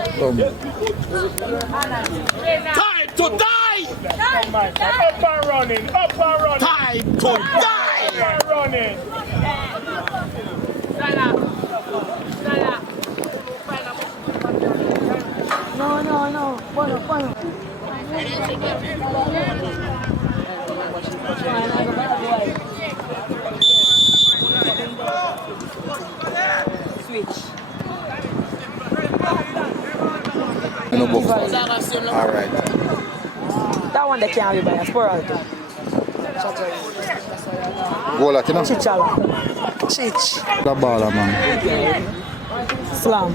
Time to die! Up and running. Time to die! Up and running. No. Bueno. Switch. Alright. That one they can't be by a sporal too. Goal at you know? Chichala. Chich. The ball, man. Slam.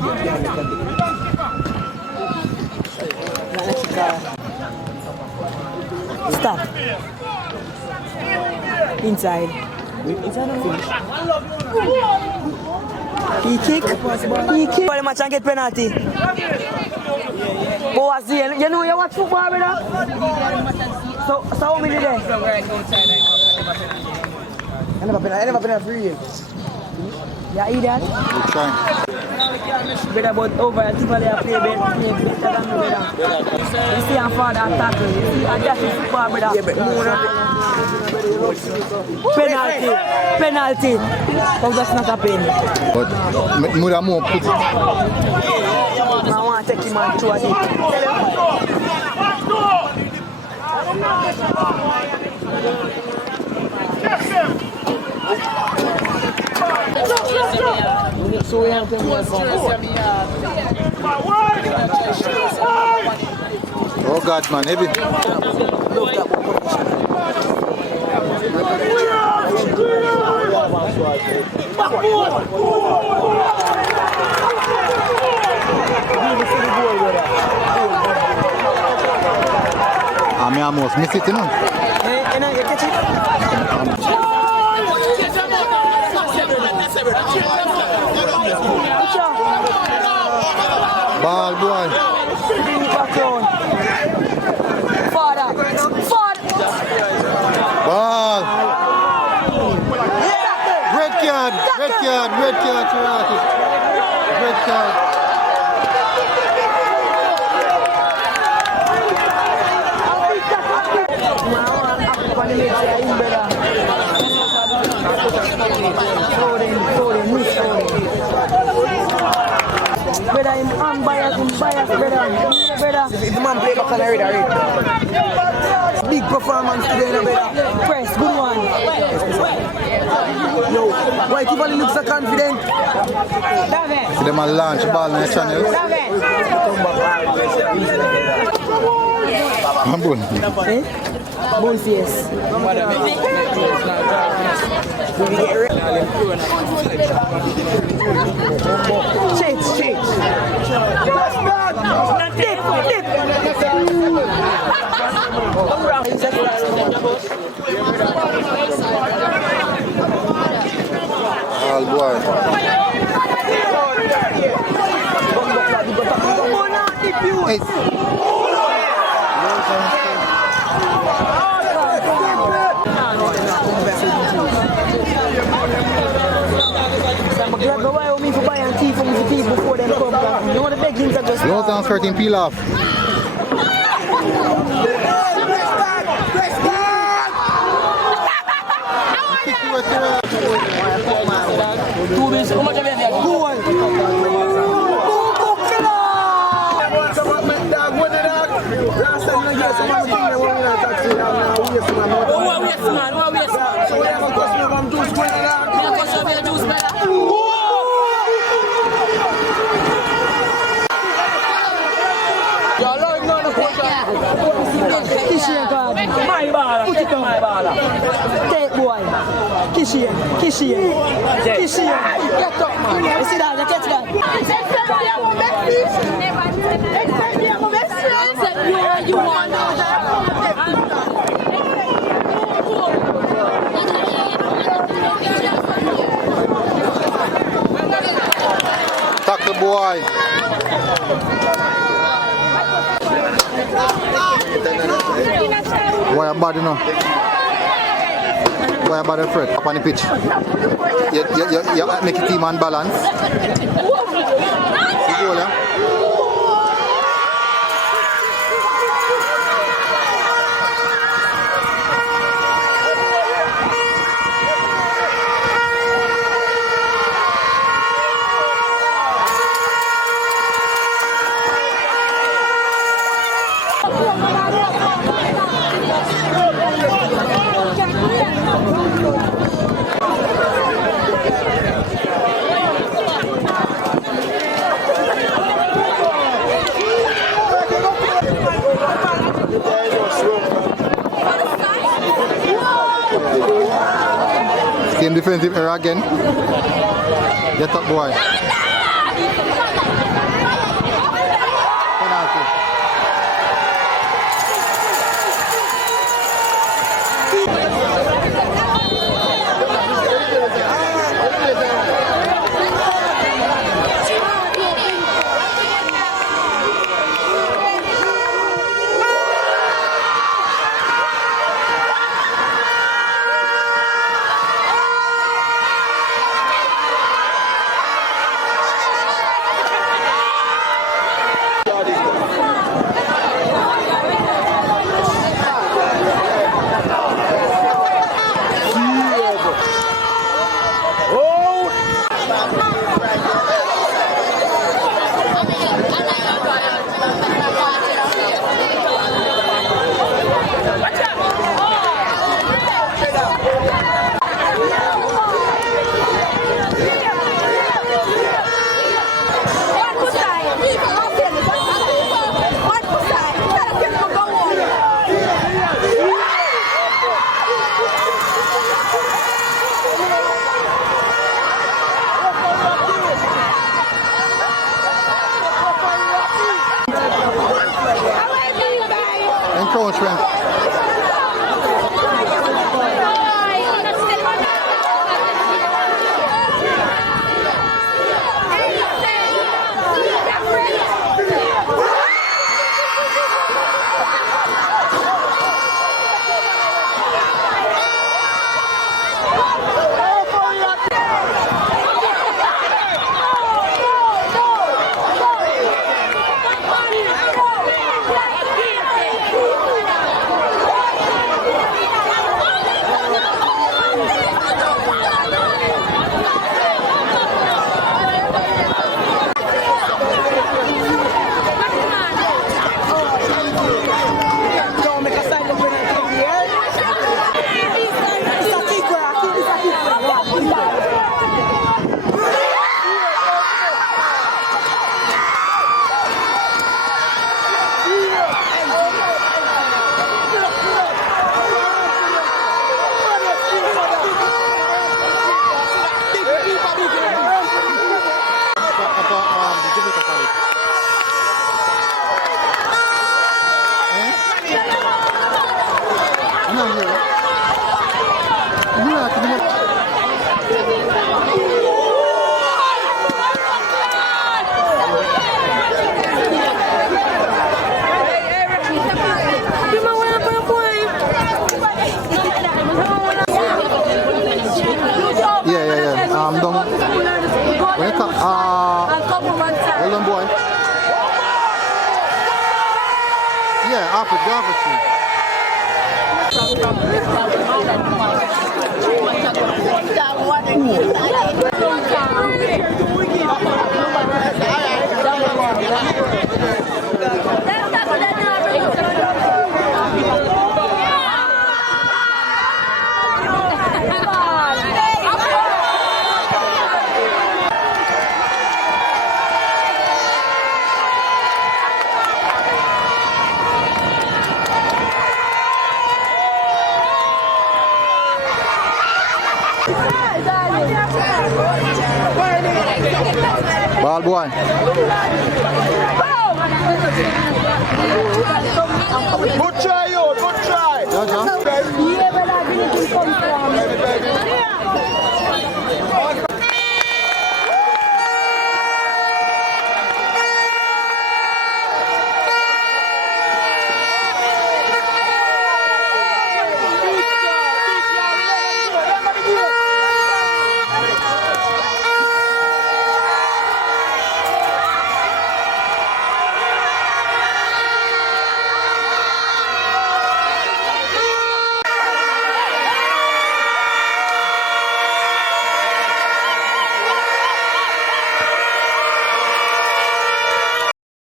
Stop. Inside. Finish. He kick. For the match and get penalty. Boaz, you know you watch football, brother? So how many there? I never been a free. Yeah, idiot. Good try. Better but over at Tivoli I play better than me, brother. You see how far that tackle. You see how that's football, brother. Penalty. But that's not a pen. But Muda more put it. I want to take him and throw at it. So we have to Oh God, man, heavy. I almost miss it, you know. You catch it? Ball, boy. Father. Ball. Red card. Tirati. Red card. Brother, I'm biased, brother. The man play back on the radar. Big performance today, brother. Press, good one. Yo, why Tivoli looks so confident? See them a launch ball in the channel. Bull. Bull face. Shit. Dip. All boy. Hey. Why me for buying tea from the tea before they come back? You know the big things are just. Low down skirting peel off. Two days, how much have you had? Goal. My ball, put it on my ball. Take boy. Kiss you. Get up, man. You see that? You catch that? You want Tackle boy. Why bad, you know? Why bad the Fred up on the pitch? You make the team unbalanced. You go, yeah? Same defensive error again. Get up, boy. Penalty. Encroachment. Well done, boy. Yeah, ball boy. Butcher